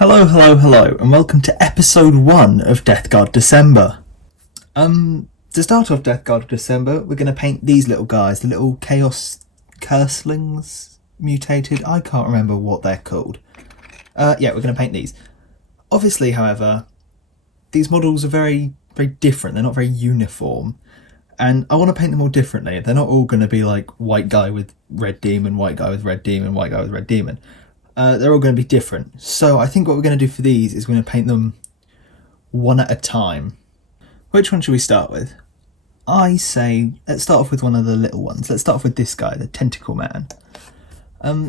Hello, hello, hello, and welcome to episode 1 of Death Guard December. To start off Death Guard December, we're going to paint these little guys, the little Chaos Curslings mutated. I can't remember what they're called. We're going to paint these. Obviously, however, these models are very, very different. They're not very uniform. And I want to paint them all differently. They're not all going to be like white guy with red demon, white guy with red demon, white guy with red demon. They're all going to be different. So I think what we're going to do for these is we're going to paint them one at a time. Which one should we start with? I say, let's start off with one of the little ones. Let's start off with this guy, the Tentacle Man.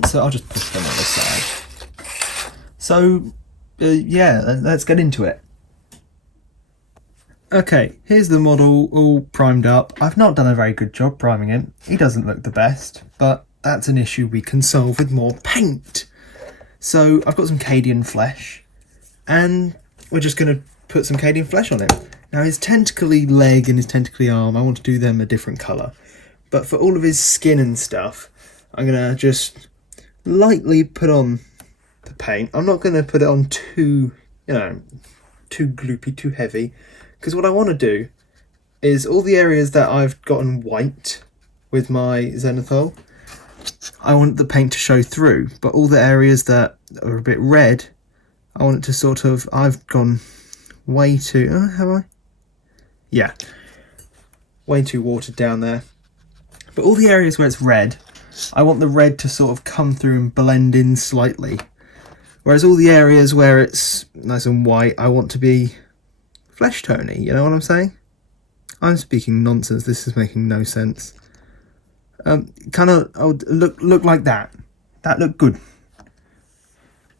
So I'll just push them on the side. So, let's get into it. Okay, here's the model all primed up. I've not done a very good job priming him. He doesn't look the best, but that's an issue we can solve with more paint. So I've got some Cadian flesh, and we're just going to put some Cadian flesh on him. Now his tentacly leg and his tentacly arm, I want to do them a different colour. But for all of his skin and stuff, I'm going to just lightly put on the paint. I'm not going to put it on too gloopy, too heavy. Because what I want to do is all the areas that I've gotten white with my zenithal, I want the paint to show through, but all the areas that are a bit red, I want it to sort of, I've gone way too, have I? Yeah, way too watered down there. But all the areas where it's red, I want the red to sort of come through and blend in slightly. Whereas all the areas where it's nice and white, I want to be flesh tony, you know what I'm saying? I'm speaking nonsense, this is making no sense. Kind of look like that. That looked good.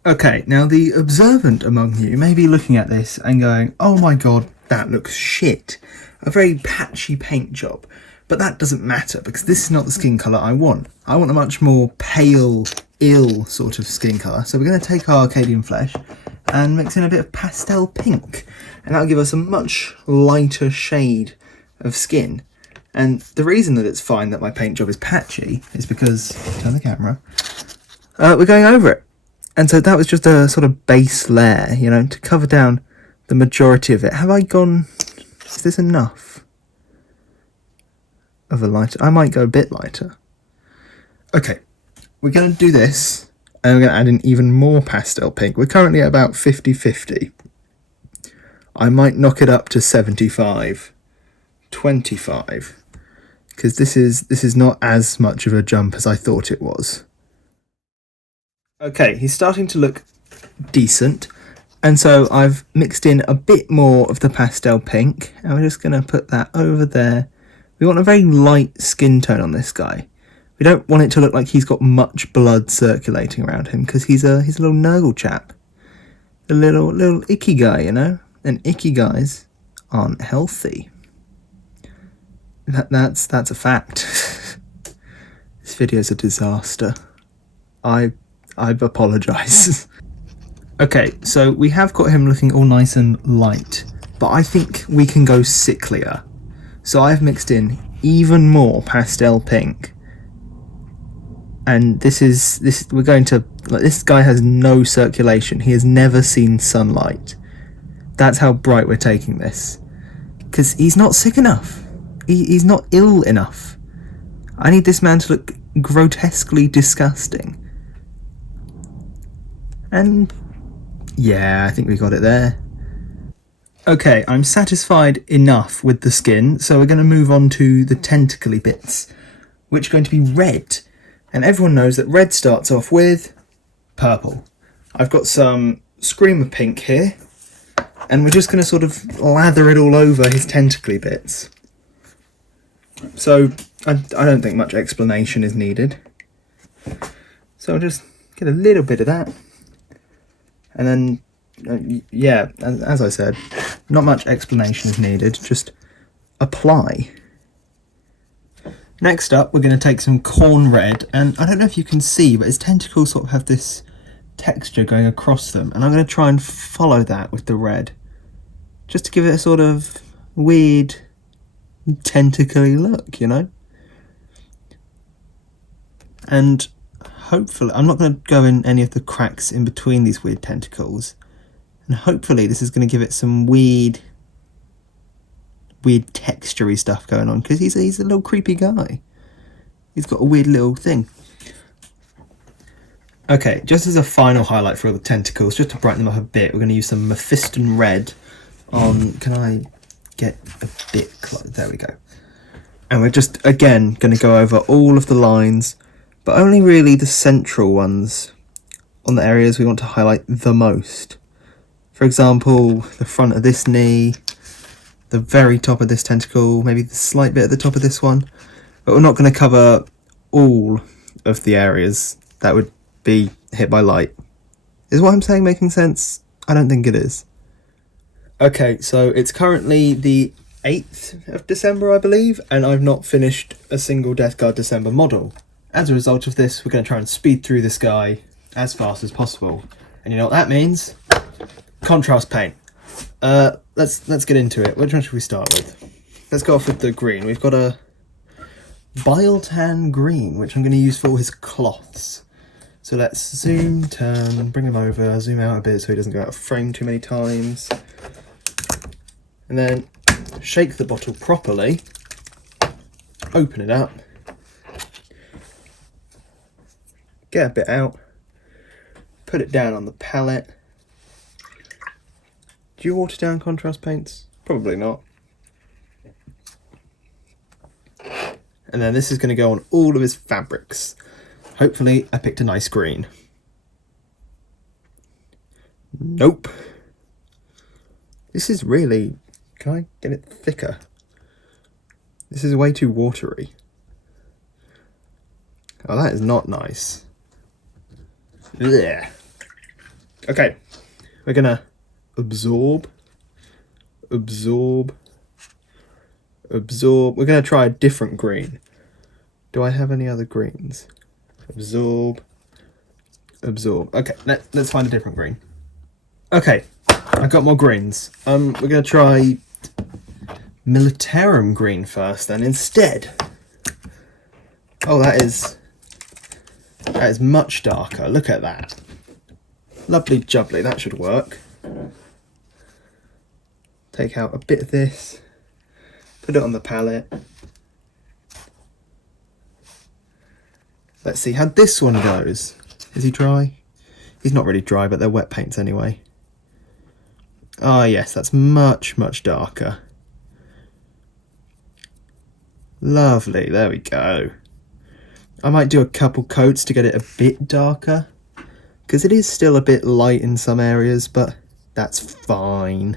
Okay, now the observant among you may be looking at this and going, oh my god, that looks shit. A very patchy paint job. But that doesn't matter, because this is not the skin colour I want. I want a much more pale, ill sort of skin colour. So we're going to take our Cadian flesh and mix in a bit of pastel pink. And that'll give us a much lighter shade of skin. And the reason that it's fine that my paint job is patchy is because, turn the camera, we're going over it. And so that was just a sort of base layer, you know, to cover down the majority of it. Have I gone, is this enough of a lighter? I might go a bit lighter. Okay, we're going to do this, and we're going to add in even more pastel pink. We're currently at about 50-50. I might knock it up to 75, 25. Because this is not as much of a jump as I thought it was. Okay, he's starting to look decent, and so I've mixed in a bit more of the pastel pink, and we're just going to put that over there. We want a very light skin tone on this guy. We don't want it to look like he's got much blood circulating around him, because he's a little Nurgle chap. A little icky guy, you know? And icky guys aren't healthy. That's a fact. This video's a disaster. I apologise. Okay, so we have got him looking all nice and light, but I think we can go sicklier. So I've mixed in even more pastel pink. And we're going to, like, this guy has no circulation. He has never seen sunlight. That's how bright we're taking this. Because he's not sick enough. He's not ill enough. I need this man to look grotesquely disgusting. And yeah, I think we got it there. Okay, I'm satisfied enough with the skin, so we're going to move on to the tentacly bits, which are going to be red. And everyone knows that red starts off with purple. I've got some Screamer pink here, and we're just going to sort of lather it all over his tentacly bits. So I don't think much explanation is needed. So I'll just get a little bit of that. And then, as I said, not much explanation is needed. Just apply. Next up, we're going to take some corn red. And I don't know if you can see, but his tentacles sort of have this texture going across them. And I'm going to try and follow that with the red. Just to give it a sort of weird tentacly look, you know? And hopefully, I'm not going to go in any of the cracks in between these weird tentacles. And hopefully this is going to give it some weird texture-y stuff going on, because he's a little creepy guy. He's got a weird little thing. Okay, just as a final highlight for all the tentacles, just to brighten them up a bit, we're going to use some Mephiston red on... Can I get a bit close? There we go. And we're just, again, going to go over all of the lines, but only really the central ones on the areas we want to highlight the most. For example, the front of this knee, the very top of this tentacle, maybe the slight bit at the top of this one. But we're not going to cover all of the areas that would be hit by light. Is what I'm saying making sense? I don't think it is. Okay, so it's currently the 8th of December, I believe, and I've not finished a single Death Guard December model. As a result of this, we're going to try and speed through this guy as fast as possible. And you know what that means? Contrast paint. Let's get into it. Which one should we start with? Let's go off with the green. We've got a bile tan green, which I'm going to use for all his cloths. So let's zoom, turn, bring him over, zoom out a bit so he doesn't go out of frame too many times. And then shake the bottle properly, open it up, get a bit out, put it down on the palette. Do you water down contrast paints? Probably not. And then this is going to go on all of his fabrics. Hopefully I picked a nice green. Nope. This is really... Can I get it thicker? This is way too watery. Oh, that is not nice. Blech. Okay, we're gonna absorb. We're gonna try a different green. Do I have any other greens? Absorb. Okay, let's find a different green. Okay, I've got more greens. We're gonna try Militarum green first then instead. Oh, that is much darker. Look at that. Lovely jubbly, that should work. Take out a bit of this, put it on the palette. Let's see how this one goes. Is he dry? He's not really dry, but they're wet paints anyway. Ah, yes, that's much, much darker. Lovely, there we go. I might do a couple coats to get it a bit darker, because it is still a bit light in some areas, but that's fine.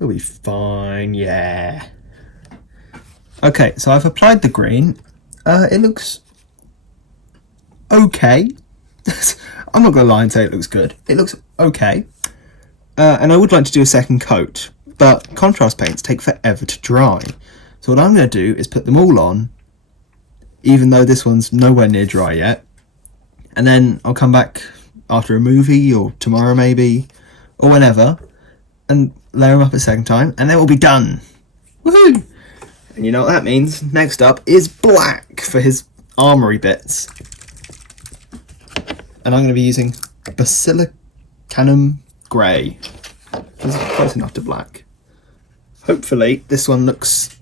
It'll be fine, yeah. Okay, so I've applied the green. It looks okay. I'm not going to lie and say it looks good. It looks okay. And I would like to do a second coat, but contrast paints take forever to dry. So what I'm going to do is put them all on, even though this one's nowhere near dry yet. And then I'll come back after a movie, or tomorrow maybe, or whenever, and layer them up a second time, and then we'll be done. Woohoo! And you know what that means? Next up is black for his armory bits. And I'm going to be using Basilicanum Grey. This is close enough to black. Hopefully this one looks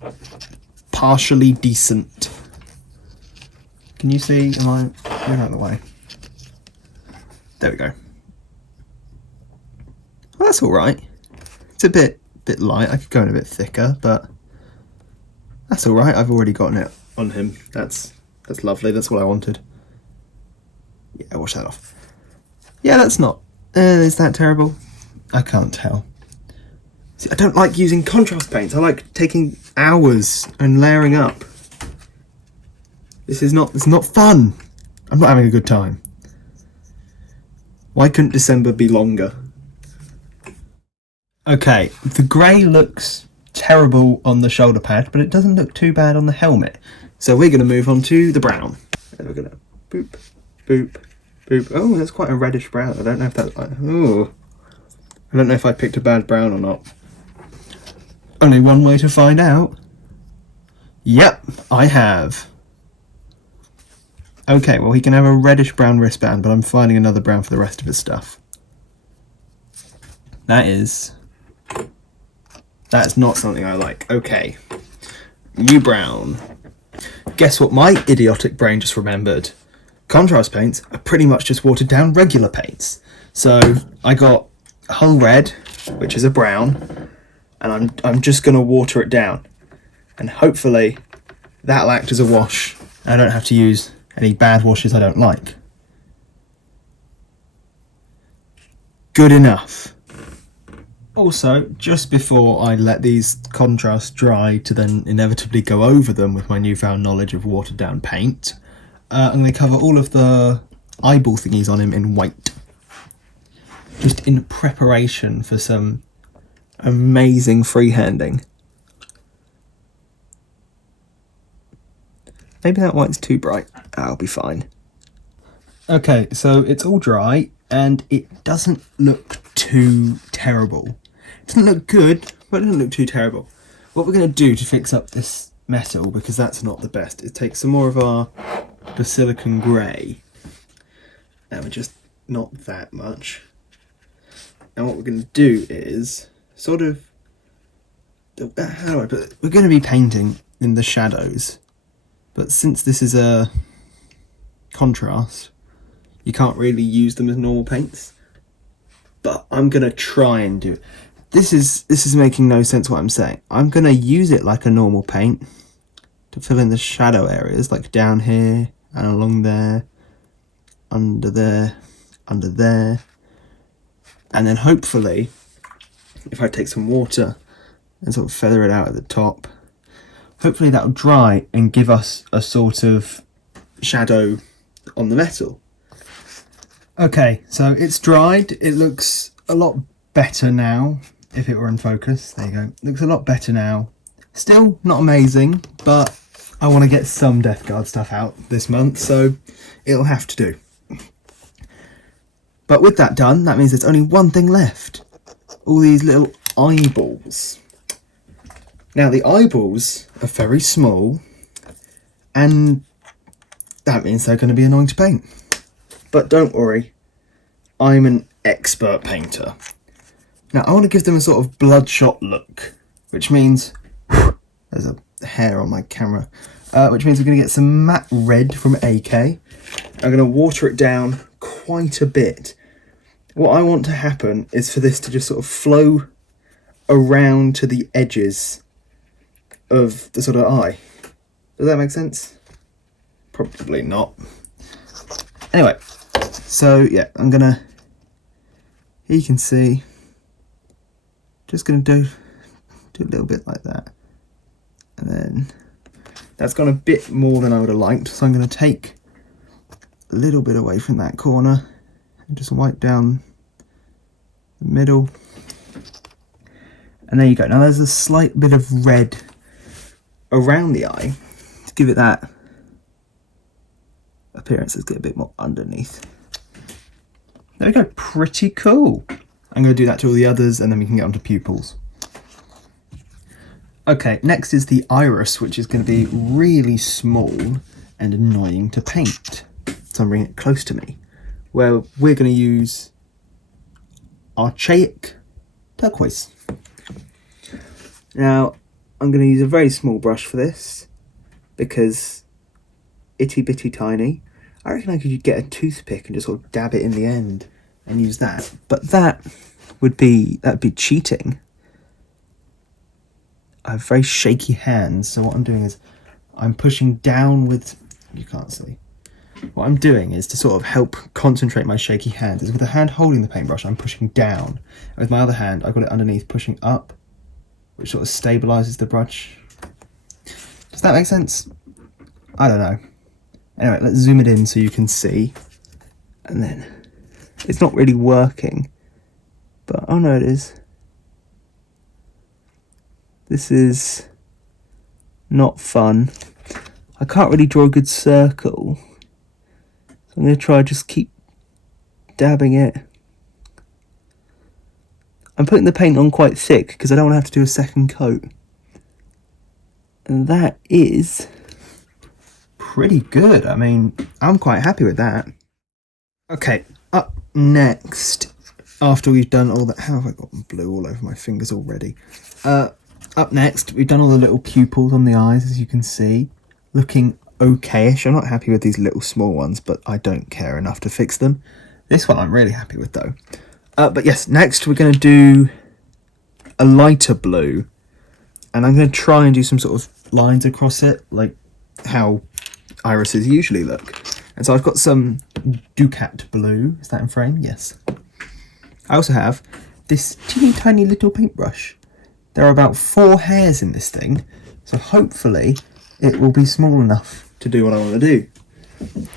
partially decent. Can you see? Am I going out of the way? There we go. Well, that's alright. It's a bit light. I could go in a bit thicker, but that's alright. I've already gotten it on him. That's lovely. That's what I wanted. Yeah, wash that off. Yeah, that's not... is that terrible? I can't tell. See, I don't like using contrast paints. I like taking hours and layering up. It's not fun. I'm not having a good time. Why couldn't December be longer? Okay, the grey looks terrible on the shoulder pad, but it doesn't look too bad on the helmet. So we're going to move on to the brown. And we're going to boop, boop, boop. Oh, that's quite a reddish brown. I don't know if that... Oh, I don't know if I picked a bad brown or not. Only one way to find out. Yep, I have. Okay, well, he can have a reddish brown wristband, but I'm finding another brown for the rest of his stuff. That's not something I like. Okay, new brown. Guess what my idiotic brain just remembered? Contrast paints are pretty much just watered down regular paints. So I got Hull Red, which is a brown, and I'm just going to water it down. And hopefully that'll act as a wash. I don't have to use any bad washes I don't like. Good enough. Also, just before I let these contrasts dry to then inevitably go over them with my newfound knowledge of watered down paint, I'm going to cover all of the eyeball thingies on him in white. Just in preparation for some amazing freehanding. Maybe that white's too bright. I'll be fine. Okay, so it's all dry and it doesn't look too terrible. It doesn't look good, but it doesn't look too terrible. What we're going to do to fix up this metal, because that's not the best, is take some more of our silicon grey. Now we're just not that much. And what we're going to do is sort of, how do I put it? We're going to be painting in the shadows, but since this is a contrast, you can't really use them as normal paints. But I'm going to try and do it. This is making no sense what I'm saying. I'm going to use it like a normal paint to fill in the shadow areas, like down here and along there, under there, under there. And then hopefully, if I take some water and sort of feather it out at the top, hopefully that'll dry and give us a sort of shadow on the metal. Okay, so it's dried. It looks a lot better now. If it were in focus, there you go. Looks a lot better now. Still not amazing, but I want to get some Death Guard stuff out this month, so it'll have to do. But with that done, that means there's only one thing left. All these little eyeballs. Now the eyeballs are very small, and that means they're going to be annoying to paint. But don't worry, I'm an expert painter. Now I want to give them a sort of bloodshot look, which means, there's a hair on my camera, which means we're going to get some matte red from AK. I'm going to water it down quite a bit. What I want to happen is for this to just sort of flow around to the edges of the sort of eye. Does that make sense? Probably not. Anyway, so yeah, I'm gonna, here you can see, just gonna do a little bit like that. And then that's gone a bit more than I would have liked, so I'm gonna take a little bit away from that corner and just wipe down the middle. And there you go. Now there's a slight bit of red around the eye to give it that appearance. Let's get a bit more underneath. There we go. Pretty cool. I'm going to do that to all the others and then we can get onto pupils. Okay, next is the iris, which is going to be really small and annoying to paint. So I'm bringing it close to me, where we're going to use archaic turquoise. Now, I'm going to use a very small brush for this, because itty bitty tiny. I reckon I could get a toothpick and just sort of dab it in the end and use that. But that'd be cheating. I have very shaky hands, so what I'm doing is I'm pushing down with, you can't see. What I'm doing is to sort of help concentrate my shaky hands. Is with the hand holding the paintbrush, I'm pushing down. And with my other hand, I've got it underneath, pushing up, which sort of stabilises the brush. Does that make sense? I don't know. Anyway, let's zoom it in so you can see. And then, it's not really working. But, oh no, it is. This is not fun. I can't really draw a good circle. So I'm going to try just keep dabbing it. I'm putting the paint on quite thick because I don't want to have to do a second coat. And that is pretty good. I mean, I'm quite happy with that. Okay, up next, after we've done all that, how have I got blue all over my fingers already? Up next, we've done all the little pupils on the eyes, as you can see, looking okayish. I'm not happy with these little small ones, but I don't care enough to fix them. This one I'm really happy with though. But yes, next we're going to do a lighter blue, and I'm going to try and do some sort of lines across it, like how irises usually look. And so I've got some Ducat blue. Is that in frame? Yes. I also have this teeny tiny little paintbrush. There are about 4 hairs in this thing, so hopefully it will be small enough to do what I want to do.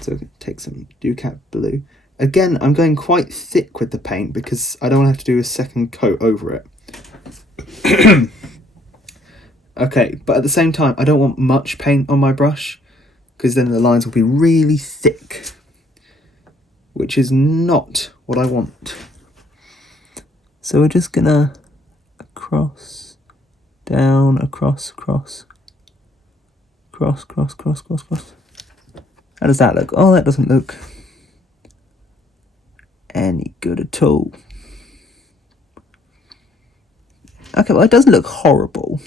So I'm going to take some Ducat blue. Again, I'm going quite thick with the paint because I don't want to have to do a second coat over it. Okay, but at the same time, I don't want much paint on my brush because then the lines will be really thick, which is not what I want. So we're just gonna across, down, across, cross, cross, cross, cross, cross, cross. How does that look? Oh, that doesn't look any good at all. Okay, well, it doesn't look horrible,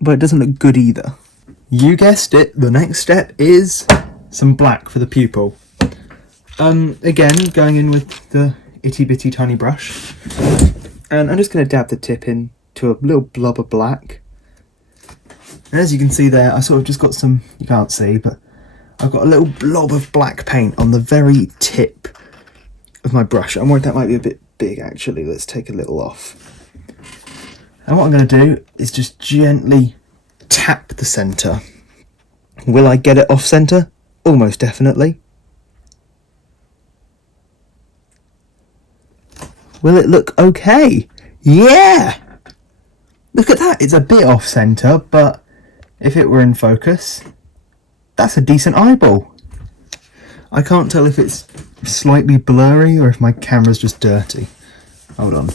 but it doesn't look good either. You guessed it, the next step is some black for the pupil. Again, going in with the itty bitty tiny brush, and I'm just going to dab the tip in to a little blob of black. And as you can see there, I sort of just got some, you can't see, but I've got a little blob of black paint on the very tip of my brush. I'm worried that might be a bit big actually. Let's take a little off. And what I'm going to do is just gently tap the centre. Will I get it off centre? Almost definitely. Will it look okay? Yeah! Look at that, it's a bit off centre, but if it were in focus, that's a decent eyeball. I can't tell if it's slightly blurry or if my camera's just dirty. Hold on.